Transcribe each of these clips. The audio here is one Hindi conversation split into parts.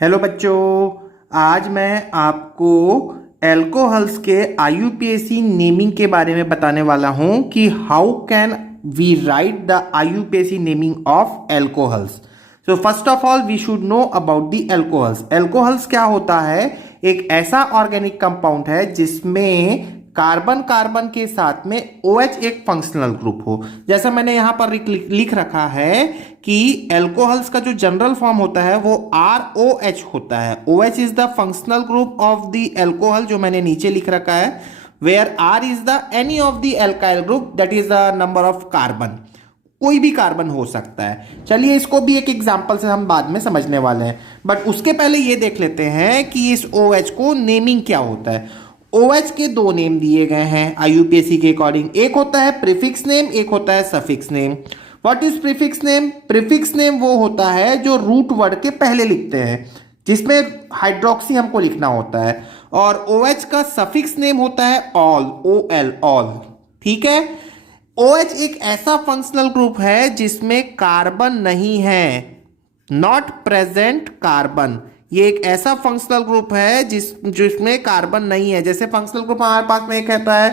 हेलो बच्चों, आज मैं आपको एल्कोहल्स के आईयूपीएसी नेमिंग के बारे में बताने वाला हूं कि how can we write the IUPAC naming of alcohols. So first of all we should know about the alcohols. Alcohols क्या होता है? एक ऐसा ऑर्गेनिक कंपाउंड है जिसमें कार्बन कार्बन के साथ में OH एक फंक्शनल ग्रुप हो। जैसा मैंने यहां पर लिख रखा है कि एल्कोहल्स का जो जनरल फॉर्म होता है वो ROH होता है। OH is the functional group of the alcohol, जो मैंने नीचे लिख रखा है, where R is the any of the alkyl group that is the number of carbon. कोई भी कार्बन हो सकता है। चलिए इसको भी एक एग्जांपल से हम बाद में समझने वाले हैं, बट उसके पहले ये देख लेते हैं कि इस OH को नेमिंग क्या होता है। OH के दो नेम दिए गए हैं आईयूपीएसी के अकॉर्डिंग। एक होता है प्रीफिक्स नेम, एक होता है suffix name. What is prefix name? Prefix name वो होता है जो रूट वर्ड के पहले लिखते हैं, जिसमें हाइड्रोक्सी हमको लिखना होता है। और OH का सफिक्स नेम होता है ऑल, OL, ऑल। ठीक है। OH एक ऐसा फंक्शनल ग्रुप है जिसमें कार्बन नहीं है, नॉट प्रेजेंट कार्बन। ये एक ऐसा फंक्शनल ग्रुप है जिसमें कार्बन नहीं है। जैसे फंक्शनल ग्रुप हमारे पास में एक कहता है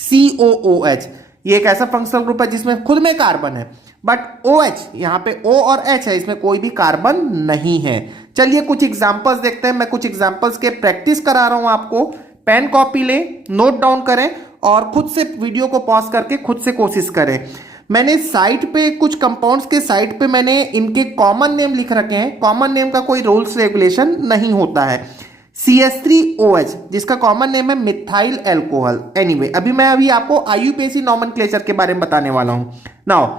COOH, ये एक ऐसा फंक्शनल ग्रुप है जिसमें खुद में कार्बन है, बट OH यहाँ पे O और H है, इसमें कोई भी कार्बन नहीं है। चलिए कुछ एग्जांपल्स देखते हैं। मैं कुछ एग्जांपल्स के प्रैक्टिस करा रहा हूं आपको। पेन कॉपी लें, नोट डाउन करें और खुद से वीडियो को पॉज करके खुद से कोशिश करें। मैंने साइट पे कुछ कंपाउंड्स के साइट पे मैंने इनके कॉमन नेम लिख रखे हैं। कॉमन नेम का कोई रूल्स रेगुलेशन नहीं होता है। CH3OH जिसका कॉमन नेम है मिथाइल एल्कोहल। एनीवे, अभी आपको आईयूपीएसी नॉमेनक्लेचर के बारे में बताने वाला हूं। नाउ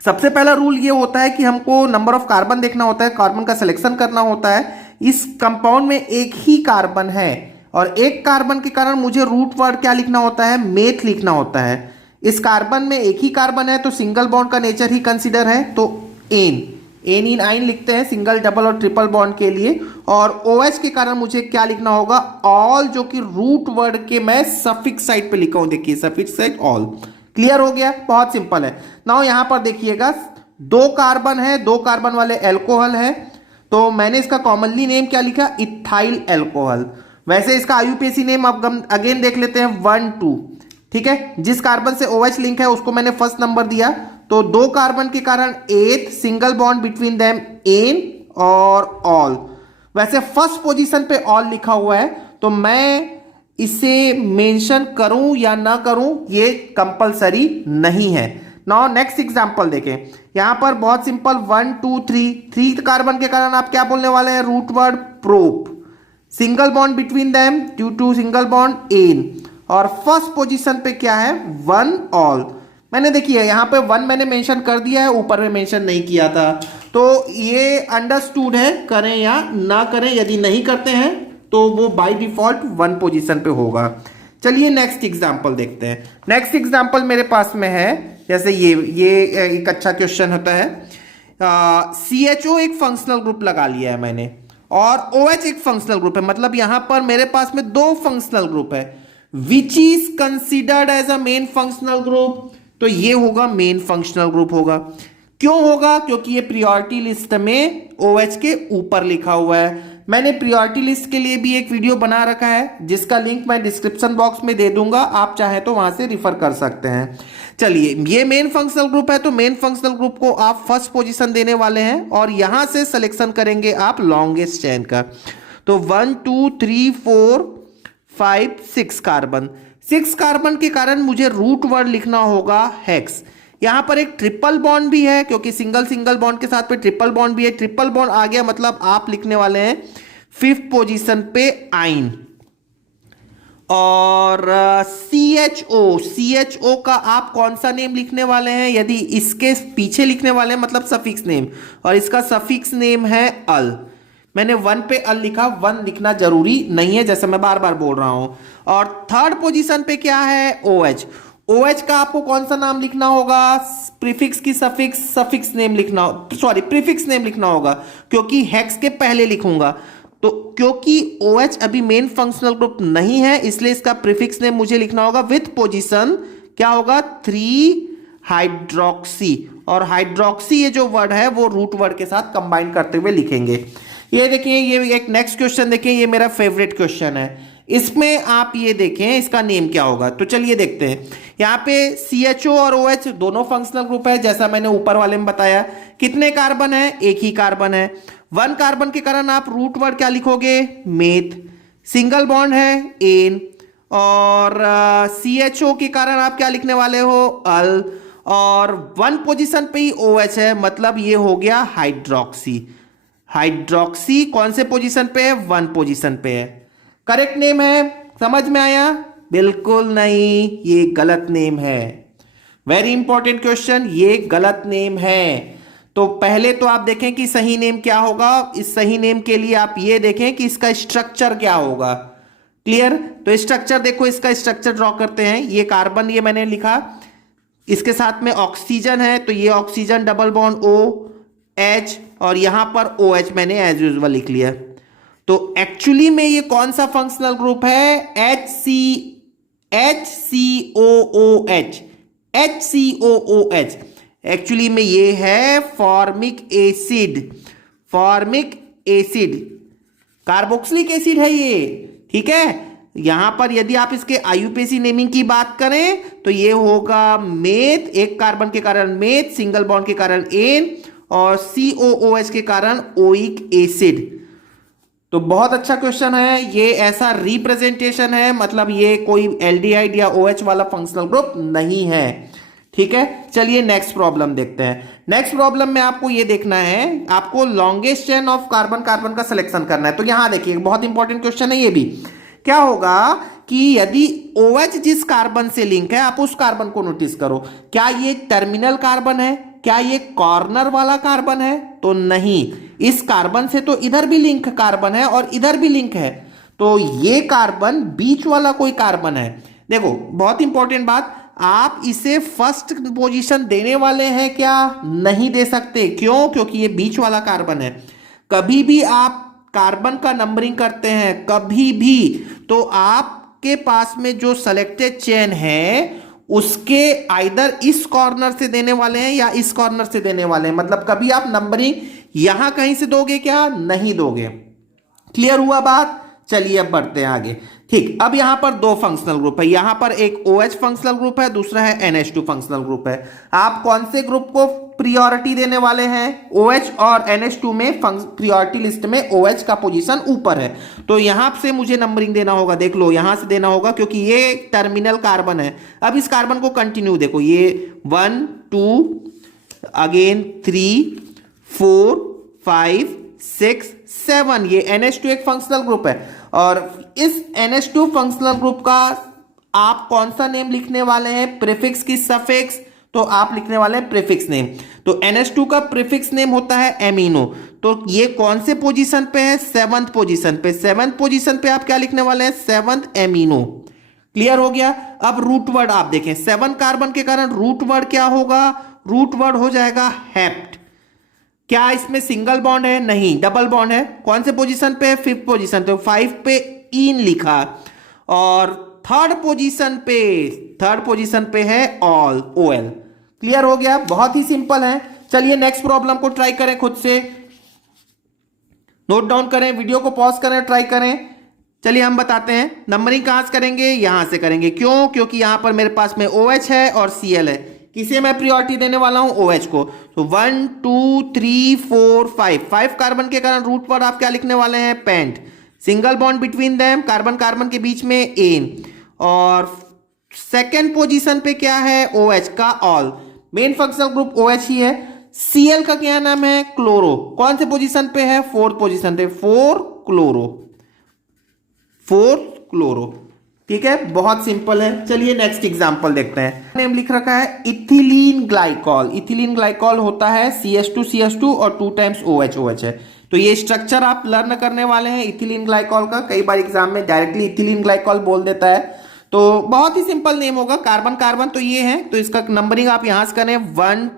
सबसे पहला रूल ये होता है कि हमको नंबर ऑफ कार्बन देखना होता है, कार्बन का सिलेक्शन करना होता है। इस कंपाउंड में एक ही कार्बन है और एक कार्बन के कारण मुझे रूट वर्ड क्या लिखना होता है? मेथ लिखना होता है। इस कार्बन में एक ही कार्बन है तो सिंगल बॉन्ड का नेचर ही कंसीडर है, तो एन इन आइन लिखते हैं सिंगल, डबल और ट्रिपल बॉन्ड के लिए। और OH के कारण मुझे क्या लिखना होगा? ऑल, जो कि रूट वर्ड के मैं सफिक्स साइड पे लिखा हूं। देखिए सफिक्स साइड ऑल। क्लियर हो गया? बहुत सिंपल है। नाउ यहां पर देखिएगा दो कार्बन है, दो कार्बन वाले एल्कोहल है, तो मैंने इसका कॉमनली नेम क्या लिखा? Ethyl alcohol. वैसे इसका आईयूपीएसी नेम अब अगेन देख लेते हैं, 1 2। ठीक है, जिस कार्बन से OH लिंक है उसको मैंने फर्स्ट नंबर दिया, तो दो कार्बन के कारण 8 single bond between them an और ऑल। वैसे फर्स्ट पोजीशन पे ऑल लिखा हुआ है, तो मैं इसे मेंशन करूं या ना करूं ये कंपलसरी नहीं है। नाउ नेक्स्ट एग्जांपल देखें। यहां पर बहुत सिंपल 1 2 3 कार्बन के कारण आप क्या बोलने वाले हैं? Root word prop, single bond between them due to single bond ane. और फर्स्ट पोजीशन पे क्या है? 1 ऑल। मैंने देखिए यहां पे 1 मैंने मेंशन कर दिया है, ऊपर में मेंशन नहीं किया था, तो ये अंडरस्टूड है, करें या ना करें। यदि नहीं करते हैं तो वो बाय डिफॉल्ट 1 पोजीशन पे होगा। चलिए नेक्स्ट एग्जांपल देखते हैं। नेक्स्ट एग्जांपल मेरे पास में है, जैसे ये एक अच्छा क्वेश्चन होता है। CHO एक फंक्शनल ग्रुप लगा लिया है मैंने और OH एक फंक्शनल ग्रुप है, मतलब यहां पर मेरे पास में दो फंक्शनल ग्रुप है। Which is considered as a main functional group? तो ये होगा मेन फंक्शनल ग्रुप होगा। क्यों होगा? क्योंकि ये प्रायोरिटी लिस्ट में OH के ऊपर लिखा हुआ है। मैंने प्रायोरिटी लिस्ट के लिए भी एक वीडियो बना रखा है जिसका लिंक मैं डिस्क्रिप्शन बॉक्स में दे दूंगा, आप चाहे तो वहां से रिफर कर सकते हैं। चलिए, ये मेन फंक्शनल ग्रुप है तो मेन फंक्शनल ग्रुप को आप फर्स्ट पोजीशन देने वाले हैं और यहां से सिलेक्शन करेंगे आप लॉन्गेस्ट चेन का। तो 1 2 3 4 5 6 कार्बन। 6 कार्बन के कारण मुझे रूट वर्ड लिखना होगा हेक्स। यहां पर एक ट्रिपल बॉन्ड भी है, क्योंकि सिंगल बॉन्ड के साथ पे ट्रिपल बॉन्ड भी है। ट्रिपल बॉन्ड आ गया मतलब आप लिखने वाले हैं 5th पोजीशन पे आइन। और CHO का आप कौन सा नेम लिखने वाले हैं? यदि इसके पीछे लिखने वाले हैं मतलब सफिक्स नेम, और इसका सफिक्स नेम है अल। मैंने 1 पे अल लिखा, 1 लिखना जरूरी नहीं है, जैसे मैं बार बार बोल रहा हूं। और थर्ड पोजीशन पे क्या है? OH का आपको कौन सा नाम लिखना होगा? प्रीफिक्स की सफिक्स नेम लिखना, सॉरी प्रीफिक्स नेम लिखना होगा, क्योंकि हेक्स के पहले लिखूंगा। तो क्योंकि OH अभी मेन फंक्शनल ग्रुप नहीं है, इसलिए इसका प्रीफिक्स नेम मुझे लिखना होगा विथ पोजीशन क्या होगा? 3 हाइड्रोक्सी। और हाइड्रोक्सी ये जो वर्ड है वो रूट वर्ड के साथ कंबाइन करते हुए लिखेंगे। ये देखिए, ये एक नेक्स्ट क्वेश्चन देखिए, ये मेरा फेवरेट क्वेश्चन है। इसमें आप ये देखें इसका नेम क्या होगा। तो चलिए देखते हैं। यहाँ पे CHO और OH दोनों फंक्शनल ग्रुप है, जैसा मैंने ऊपर वाले में बताया। कितने कार्बन है? एक ही कार्बन है। 1 कार्बन के कारण आप रूट वर्ड क्या लिखोगे? मेथ। सिंगल बॉन्ड है एन, और CHO के कारण आप क्या लिखने वाले हो? अल। और 1 पोजीशन पे ही OH है, मतलब ये हो गया हाइड्रोक्सी। हाइड्रोक्सी कौन से पोजीशन पे है? 1 पोजीशन पे है। करेक्ट नेम है, समझ में आया? बिल्कुल नहीं, ये गलत नेम है। वेरी इंपॉर्टेंट क्वेश्चन, ये गलत नेम है। तो पहले तो आप देखें कि सही नेम क्या होगा। इस सही नेम के लिए आप ये देखें कि इसका स्ट्रक्चर क्या होगा। क्लियर? तो स्ट्रक्चर देखो, इसका स्ट्रक्चर ड्रॉ करते हैं। ये कार्बन, ये मैंने लिखा, इसके साथ में ऑक्सीजन है, तो ये ऑक्सीजन डबल बॉन्ड OH, और यहां पर OH मैंने एज यूजुअल लिख लिया। तो एक्चुअली में ये कौन सा फंक्शनल ग्रुप है? HCOOH। HCOOH एक्चुअली में ये है formic acid. Formic acid, carboxylic acid है ये, ठीक है। यहां पर यदि आप इसके IUPAC नेमिंग की बात करें तो ये होगा मेथ, एक कार्बन के कारण मेथ, सिंगल बॉन्ड के कारण एन, और COOH के कारण ओइक एसिड। तो बहुत अच्छा क्वेश्चन है ये। ऐसा रिप्रेजेंटेशन है, मतलब ये कोई एल्डिहाइड या OH वाला फंक्शनल ग्रुप नहीं है, ठीक है। चलिए नेक्स्ट प्रॉब्लम देखते हैं। नेक्स्ट प्रॉब्लम में आपको ये देखना है, आपको longest chain of carbon carbon का सिलेक्शन करना है। तो यहां देखिए, बहुत इंपॉर्टेंट क्वेश्चन है ये भी। क्या होगा कि यदि OH जिस कार्बन से लिंक है, आप उस कार्बन को नोटिस करो। क्या ये टर्मिनल कार्बन है? क्या ये कॉर्नर वाला कार्बन है? तो नहीं, इस कार्बन से तो इधर भी लिंक कार्बन है और इधर भी लिंक है, तो ये कार्बन बीच वाला कोई कार्बन है। देखो बहुत इंपॉर्टेंट बात, आप इसे फर्स्ट पोजीशन देने वाले हैं क्या? नहीं दे सकते। क्यों? क्योंकि ये बीच वाला कार्बन है। कभी भी आप कार्बन का नंबरिंग करते हैं, कभी भी, तो आपके पास में जो सेलेक्टेड चेन है उसके आइदर इस कॉर्नर से देने वाले हैं या इस कॉर्नर से देने वाले हैं। मतलब कभी आप नंबरिंग यहां कहीं से दोगे क्या? नहीं दोगे। क्लियर हुआ बात? चलिए अब बढ़ते हैं आगे। ठीक, अब यहां पर 2 फंक्शनल ग्रुप है। यहां पर एक OH फंक्शनल ग्रुप है, दूसरा है NH2 फंक्शनल ग्रुप है। आप कौन से ग्रुप को प्रियोरिटी देने वाले हैं? OH और NH2 में प्रियोरिटी लिस्ट में OH का पोजीशन ऊपर है, तो यहां से मुझे नंबरिंग देना होगा। देख लो, यहां से देना होगा क्योंकि ये टर्मिनल कार्बन है। अब इस कार्बन को कंटिन्यू देखो, ये 1 2 अगेन 3 4 5 6 7, ये NH2 एक फंक्शनल ग्रुप है। और इस NH2 फंक्शनल ग्रुप का आप कौन सा नेम लिखने वाले हैं? प्रीफिक्स की सफिक्स? तो आप लिखने वाले हैं प्रीफिक्स नेम। तो NH2 का प्रीफिक्स नेम होता है एमिनो। तो ये कौन से पोजीशन पे है? 7th पोजीशन पे। 7th पोजीशन पे आप क्या लिखने वाले हैं? 7th amino. क्लियर हो गया? अब रूट वर्ड आप देखें, 7 कार्बन के कारण रूट वर्ड क्या होगा? रूट वर्ड हो जाएगा हेप्ट। क्या इसमें सिंगल बॉन्ड है? नहीं, डबल बॉन्ड है। कौन से पोजीशन पे है? 5th पोजीशन पे। 5 पे इन लिखा, और थर्ड पोजीशन पे है ऑल, OL। क्लियर हो गया? बहुत ही सिंपल है। चलिए नेक्स्ट प्रॉब्लम को ट्राई करें, खुद से नोट डाउन करें, वीडियो को पॉज करें, ट्राई करें। चलिए हम बताते हैं। नंबरिंग कहां से करेंगे? यहां से करेंगे। क्यों? क्योंकि यहां पर मेरे पास में OH है और Cl है। किसे मैं प्रियोरिटी देने वाला हूं? OH को। तो 1 2 3 4 5 कार्बन के कारण रूट वर्ड आप क्या लिखने वाले हैं? Pent. Single bond between them, carbon carbon के बीच में एन। और सेकेंड पोजीशन पे क्या है? OH का all. Main functional group OH ही है। Cl का क्या नाम है? क्लोरो। कौन से पोजीशन पे है? 4th पोजीशन पे। 4 क्लोरो। ठीक है, बहुत सिंपल है। चलिए नेक्स्ट एग्जांपल देखते हैं। नेम लिख रखा है इथिलीन ग्लाइकॉल। इथिलीन ग्लाइकॉल होता है CH2 और 2 टाइम्स OH है। तो ये स्ट्रक्चर आप लर्न करने वाले हैं इथिलीन ग्लाइकॉल का। कई बार एग्जाम में डायरेक्टली इथिलीन ग्लाइकॉल बोल देता है, तो बहुत ही सिंपल नेम होगा। कार्बन कार्बन तो ये है, तो इसका नंबरिंग आप यहां से करें 1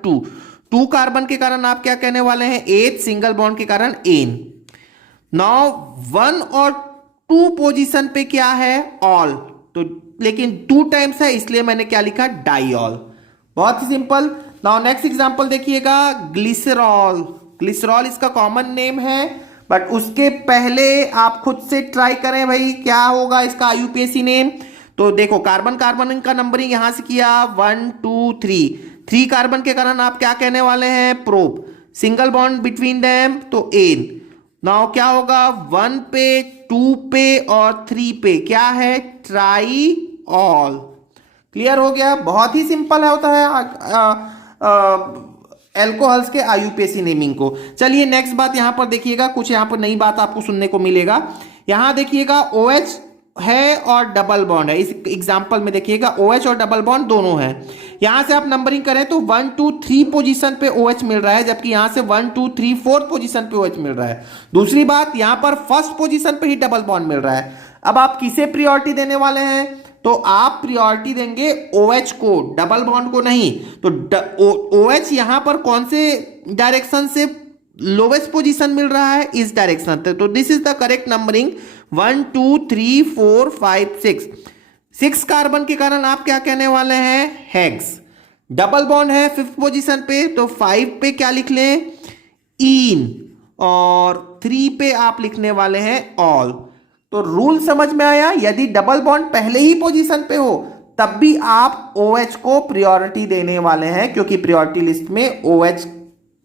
2 कार्बन के कारण आप क्या कहने वाले हैं? 8, सिंगल बॉन्ड के कारण एन। नाउ 1 और 2 पोजीशन पे क्या है? ऑल। तो लेकिन 2 टाइम्स है, इसलिए मैंने क्या लिखा? डाइऑल। बहुत ही सिंपल। नाउ नेक्स्ट एग्जांपल देखिएगा, ग्लिसरॉल। ग्लिसरॉल इसका कॉमन नेम है, बट उसके पहले आप खुद से ट्राई करें भाई, क्या होगा इसका आईयूपीएसी नेम। तो देखो कार्बन कार्बन का नंबरिंग यहां से किया 1 2 3 कार्बन के कारण आप क्या कहने वाले हैं, prop. Single bond between them तो एन। नाउ क्या होगा 1 पे 2 पे और 3 पे क्या है, ट्राई ऑल। क्लियर हो गया, बहुत ही सिंपल होता है एल्कोहल्स के आईयूपीएसी नेमिंग को। चलिए नेक्स्ट बात यहां पर देखिएगा, कुछ यहां पर नई बात आपको सुनने को मिलेगा। यहां देखिएगा OH है और डबल बॉन्ड है, इस एग्जांपल में देखिएगा OH और डबल बॉन्ड दोनों है। यहां से आप नंबरिंग करें तो 1 2 3 पोजीशन पे OH मिल रहा है, जबकि यहां से 1 2 3 4 पोजीशन पे OH मिल रहा है। दूसरी बात, यहां पर फर्स्ट पोजीशन पे ही डबल बॉन्ड मिल रहा है। अब आप किसे प्रियोरिटी देने वाले हैं, तो आप प्रियोरिटी देंगे OH को, डबल बॉन्ड को नहीं। तो OH यहां पर कौन से डायरेक्शन से लोवेस्ट पोजीशन मिल रहा है, इस डायरेक्शन से। तो this is the correct numbering 1 2 3 4 5 6 carbon के कारण आप क्या कहने वाले हैं, हेक्स। डबल बॉन्ड है 5th पोजीशन पे, तो 5 पे क्या लिख लें, इन, और 3 पे आप लिखने वाले हैं ऑल। तो रूल समझ में आया, यदि डबल बॉन्ड पहले ही पोजीशन पे हो तब भी आप OH को प्रायोरिटी देने वाले हैं, क्योंकि प्रायोरिटी लिस्ट में OH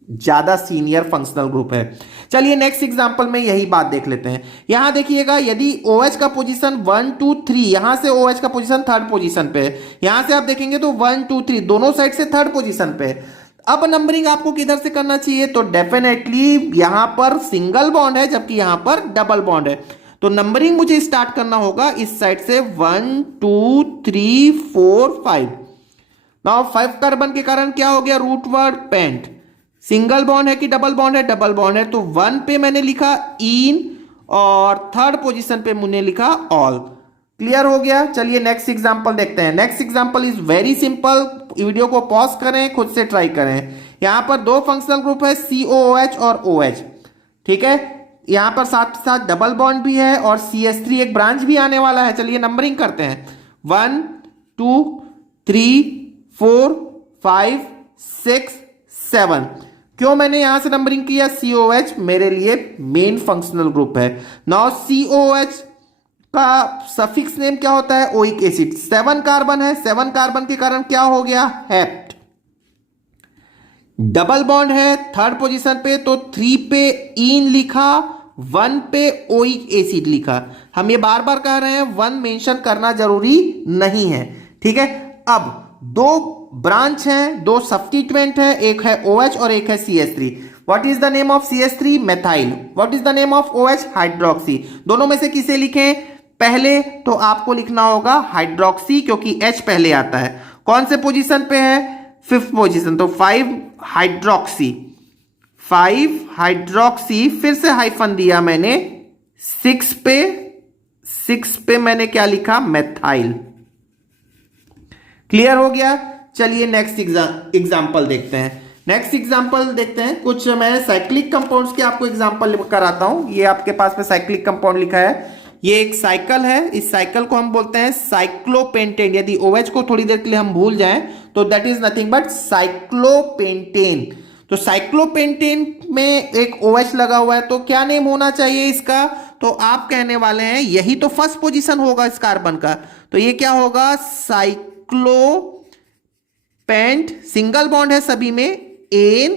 ज्यादा सीनियर फंक्शनल ग्रुप है। चलिए नेक्स्ट एग्जांपल में यही बात देख लेते हैं। यहां देखिएगा यदि OH का पोजीशन 1 2 3, यहां से OH का पोजीशन 3rd पोजीशन पे है, यहां से आप देखेंगे तो 1 2 3 दोनों साइड से 3rd पोजीशन पे है। अब नंबरिंग आपको किधर से करना चाहिए, तो डेफिनेटली यहां पर सिंगल बॉन्ड है जबकि यहां पर डबल बॉन्ड है, तो नंबरिंग मुझे स्टार्ट करना होगा इस साइड से 1 2 3 4 5। नाउ 5 कार्बन के कारण क्या हो गया, root word pent. Single bond है कि डबल बॉन्ड है, डबल बॉन्ड है, तो 1 पे मैंने लिखा इन और 3rd पोजीशन पे मैंने लिखा ऑल। क्लियर हो गया। चलिए नेक्स्ट एग्जांपल देखते हैं। Next example is very simple, video को पॉज करें, खुद से ट्राई करें। यहां पर दो फंक्शनल ग्रुप है COOH और OH, ठीक है। यहां पर साथ साथ डबल बॉन्ड भी है और CH3 एक ब्रांच भी आने वाला है। चलिए नंबरिंग करते हैं 1 2 3 4 5 6 7। क्यों मैंने यहां से नंबरिंग किया, COH मेरे लिए मेन फंक्शनल ग्रुप है। नाउ COH का सफिक्स नेम क्या होता है, ओइक एसिड। 7 कार्बन है, 7 कार्बन के कारण क्या हो गया, हेप्ट। डबल बॉन्ड है 3rd पोजीशन पे, तो 3 पे इन लिखा, 1 पे ओइक एसिड लिखा। हम ये बार बार कह रहे हैं 1 मेंशन करना जरूरी नहीं है, ठीक है। अब दो ब्रांच हैं, दो सब्स्टिट्यूएंट है, एक है OH और एक है CH3। What is the name of CH3, methyl. What is the name of OH, hydroxy. दोनों में से किसे लिखें पहले, तो आपको लिखना होगा हाइड्रोक्सी, क्योंकि H पहले आता है। कौन से पोजीशन पे है, 5th पोजीशन, तो 5 हाइड्रोक्सी, 5 हाइड्रोक्सी। फिर से हाइफन दिया मैंने 6 पे, 6 पे मैंने क्या लिखा, मेथाइल। क्लियर हो गया। चलिए नेक्स्ट एग्जांपल देखते हैं। नेक्स्ट एग्जांपल देखते हैं, कुछ मैं साइक्लिक कंपाउंड्स के आपको एग्जांपल कराता हूं। ये आपके पास में साइक्लिक कंपाउंड लिखा है, ये एक साइकिल है। इस साइकिल को हम बोलते हैं साइक्लोपेंटेन। यदि OH को थोड़ी देर के लिए हम भूल जाएं तो that is nothing but cyclopentane. तो साइक्लोपेंटेन में एक OH लगा हुआ है, तो क्या नेम होना चाहिए इसका, तो आप कहने वाले हैं यही तो फर्स्ट पोजीशन होगा इस कार्बन का, तो ये क्या होगा, साइक्लोपेंट। सिंगल बॉन्ड है सभी में, एन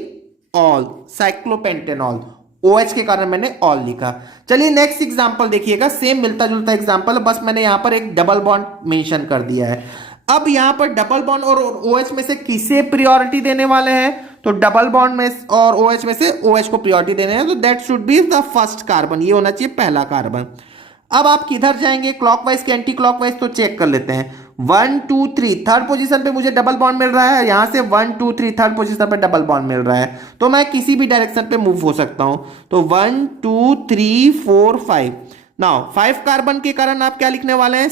ऑल, साइक्लोपेंटेनॉल। OH के कारण मैंने ऑल लिखा। चलिए नेक्स्ट एग्जांपल देखिएगा, सेम मिलता जुलता एग्जांपल, बस मैंने यहां पर एक डबल बॉन्ड मेंशन कर दिया है। अब यहां पर डबल बॉन्ड और OH में से किसे प्रायोरिटी देने वाले हैं, तो डबल बॉन्ड में और OH में से OH को प्रायोरिटी देने हैं, तो that should be the first carbon, ये होना चाहिए पहला कार्बन। अब आप किधर जाएंगे, क्लॉकवाइज के एंटी क्लॉकवाइज, तो चेक कर लेते हैं। 1 2 3 3rd पोजीशन पे मुझे डबल बॉन्ड मिल रहा है, यहां से 1 2 3 3rd पोजीशन पे डबल बॉन्ड मिल रहा है, तो मैं किसी भी डायरेक्शन पे मूव हो सकता हूं। तो 1 2 3 4 5। नाउ 5 कार्बन के कारण आप क्या लिखने वाले हैं,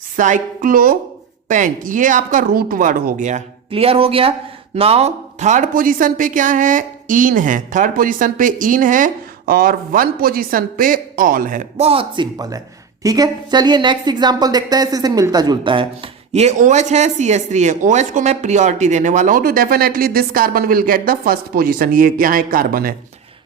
साइक्लोपेंट। ये आपका रूट वर्ड हो गया। क्लियर हो गया। नाउ 3rd पोजीशन पे क्या है, इन है। 3rd पोजीशन पे इन है और 1 पोजीशन पे ऑल है। बहुत सिंपल है, ठीक है। चलिए नेक्स्ट एग्जांपल देखते हैं, इससे मिलता जुलता है। ये OH है, CH3 है। OH को मैं प्रायोरिटी देने वाला हूं, तो definitely this carbon will get the first position. ये यहाँ एक कार्बन है,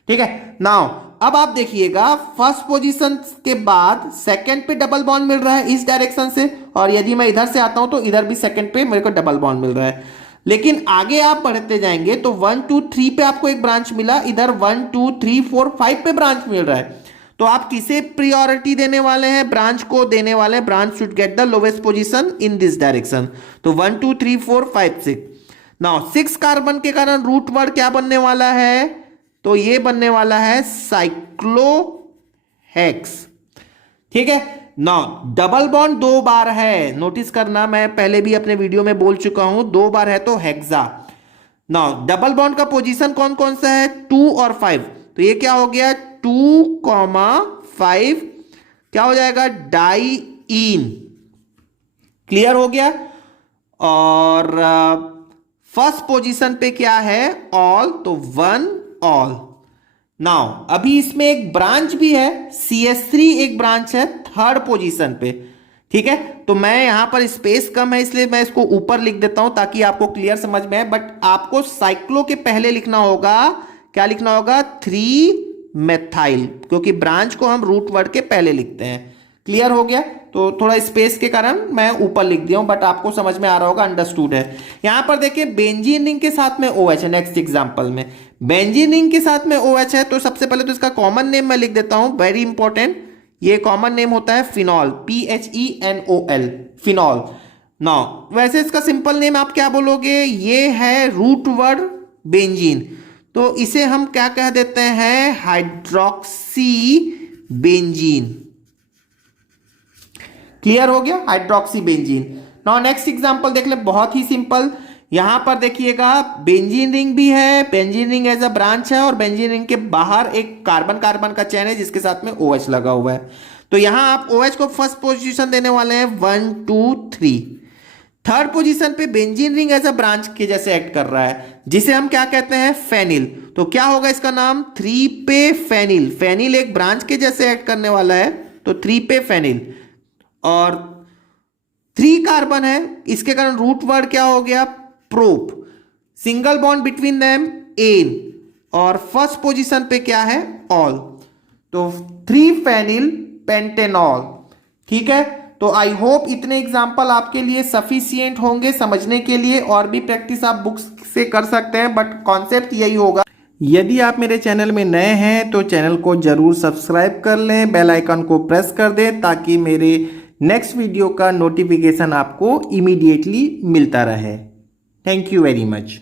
ठीक है। नाउ अब आप देखिएगा फर्स्ट पोजीशन के बाद सेकंड पे डबल बॉन्ड मिल रहा है इस डायरेक्शन से, और यदि मैं इधर से आता हूं तो इधर भी सेकंड पे मेरे को डबल बॉन्ड मिल रहा है। लेकिन आगे आप बढ़ते जाएंगे तो 1 2 3 पे आपको एक ब्रांच मिला, इधर 1 2 3 4 5 पे ब्रांच मिल रहा है। तो आप किसे प्रायोरिटी देने वाले हैं? ब्रांच को देने वाले हैं। Branch should get the lowest position in this direction. तो 1 2 3 4 5 6। नाउ 6 कार्बन के कारण रूट वर्ड क्या बनने वाला है? तो ये बनने वाला है साइक्लोहेक्स। ठीक है। नाउ डबल बॉन्ड 2 बार है, नोटिस करना, मैं पहले भी अपने वीडियो में बोल चुका हूं, 2 बार है तो हेक्सा। नाउ डबल बॉन्ड का पोजीशन कौन कौन सा है? 2 और 5। तो ये क्या हो गया? 2,5 क्या हो जाएगा? डाइईन। क्लियर हो गया। और फर्स्ट पोजीशन पे क्या है? ऑल, तो 1 ऑल। नाउ अभी इसमें एक ब्रांच भी है, CH3 एक ब्रांच है थर्ड पोजीशन पे। ठीक है। तो मैं यहां पर स्पेस कम है इसलिए मैं इसको ऊपर लिख देता हूं ताकि आपको क्लियर समझ में आए, बट आपको साइक्लो के पहले लिखना होगा, क्या लिखना होगा? 3 मेथाइल, क्योंकि ब्रांच को हम रूट वर्ड के पहले लिखते हैं। क्लियर हो गया। तो थोड़ा स्पेस के कारण मैं ऊपर लिख दिया हूं, बट आपको समझ में आ रहा होगा, अंडरस्टूड है। यहां पर देखिए बेंजीन रिंग के साथ में OH है। नेक्स्ट एग्जांपल में बेंजीन रिंग के साथ में OH है, तो सबसे पहले तो इसका कॉमन नेम मैं लिख देता हूं, वेरी इंपॉर्टेंट। ये कॉमन नेम होता है फिनॉल, PHENOL, फिनॉल। नाउ वैसे इसका सिंपल नेम आप क्या बोलोगे? ये है रूट वर्ड बेंजीन, तो इसे हम क्या कह देते हैं? Hydroxy benzene. क्लियर हो गया? Hydroxy benzene. Now next example देख ले, बहुत ही सिंपल। यहां पर देखिएगा बेंजीन रिंग भी है, benzene ring as a branch है, और बेंजीन रिंग के बाहर एक कार्बन कार्बन का चेन है जिसके साथ में OH लगा हुआ है। तो यहां आप OH को फर्स्ट पोजीशन देने वाले हैं 1 2 3। थर्ड पोजीशन पे benzene ring as a branch के जैसे एक्ट कर रहा है, जिसे हम क्या कहते हैं? फेनिल। तो क्या होगा इसका नाम? 3 पे फेनिल। फेनिल एक ब्रांच के जैसे एक्ट करने वाला है, तो 3 पे फेनिल। और 3 कार्बन है, इसके कारण रूट वर्ड क्या हो गया? Prop. Single bond between them an, और फर्स्ट पोजीशन पे क्या है? ऑल। तो 3 फेनिल पेंटेनॉल। ठीक है। तो आई होप इतने एग्जाम्पल आपके लिए सफिशिएंट होंगे समझने के लिए, और भी प्रैक्टिस आप बुक्स से कर सकते हैं, बट कॉन्सेप्ट यही होगा। यदि आप मेरे चैनल में नए हैं तो चैनल को जरूर सब्सक्राइब कर लें, बेल आइकन को प्रेस कर दें ताकि मेरे नेक्स्ट वीडियो का नोटिफिकेशन आपको इमीडिएटली मिलता रहे। Thank you very much.